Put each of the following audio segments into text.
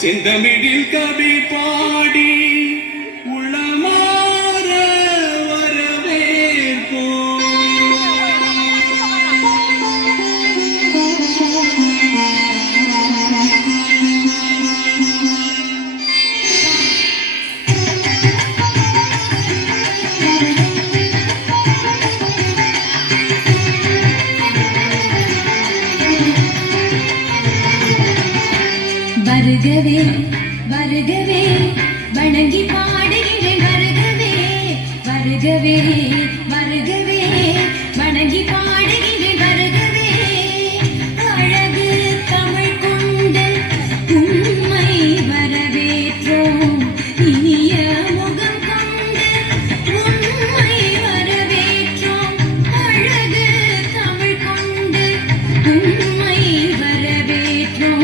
செந்தமிழில் கவி பாடி உளமாற வரவேற்போம். வருகவே வருகவே வணங்கி பாடுகிறேன். வருகவே வருகவே வருகவே வணங்கி பாடுகிறேன். வருகவே அழகு தமிழ் கொண்டு உண்மை வரவேற்றோம். இனிய முகம் கொண்டு உண்மை வரவேற்றோம். அழகு தமிழ் கொண்டு உண்மை வரவேற்றோம்.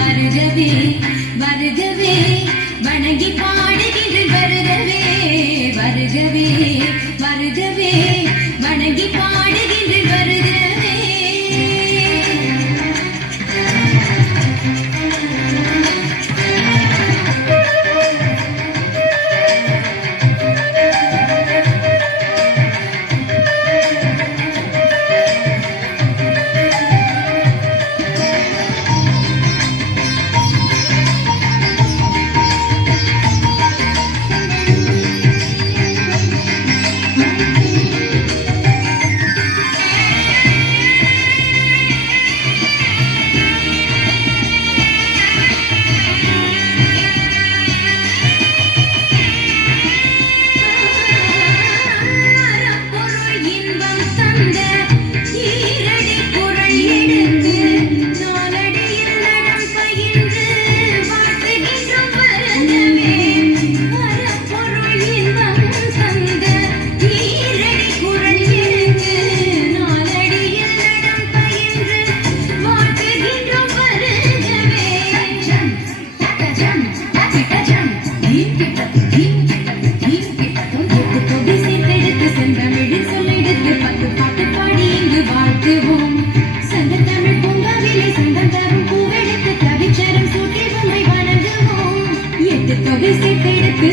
வருகவே வருகவே வணங்கி பாடுகிறேன். வருகவே வருகவே வருகவே வணங்கி பாடுகிறேன். வருகவே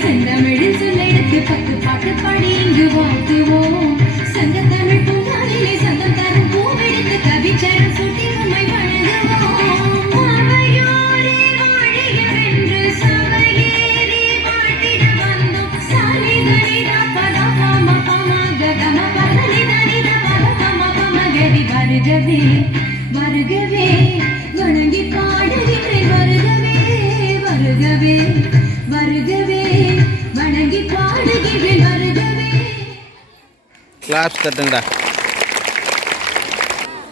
செந்தமிழில் சொல்லெடுத்து 10 பாட்டு பாடி இங்கு வாழ்த்துவோம். சங்கத்தமிழ் பூங்காவிலே சந்தம் தரும் பூவெடுத்து கவிச்சரம் சுட்டி உண்மை வணங்குவோம். அவையோரே வாழியவென்று சபையேறி வாழ்த்திட வந்தோம். சாலி தனித பத பம பம கதம பதனி தனித பத பம பம கதி. வருகவே வருகவே வணங்கி பாடுகிறேன். வருகவே வருகவே வருகவே வணங்கி பாடுகிறேன். வருகவே. கிளாப்ஸ் தட்டுங்கடா.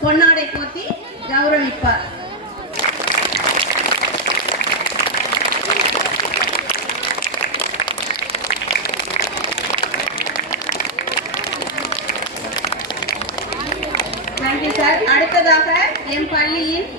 பொன்னாடை போத்தி கௌரவிப்பார். நன்றி சார். அடுத்ததாக என் பள்ளியின்